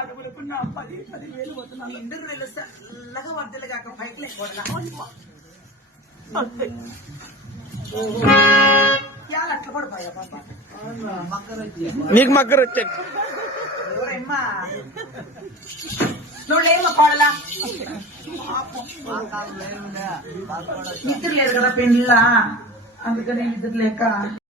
అడుగులుకున్న 10,000 వదనాలు ఇంటికి వెళ్ళొస్తా చల్లగా వర్దలు కాక పైకి లేకపోవడం అట్లా కూడా పోయా పాప నీకు మక్కర వచ్చాడు ఎవరమ్మా నువ్వు లేవు కోడలా ఇద్దరు లేరు కదా పెళ్ళ అందుకని ఇద్దరు లేక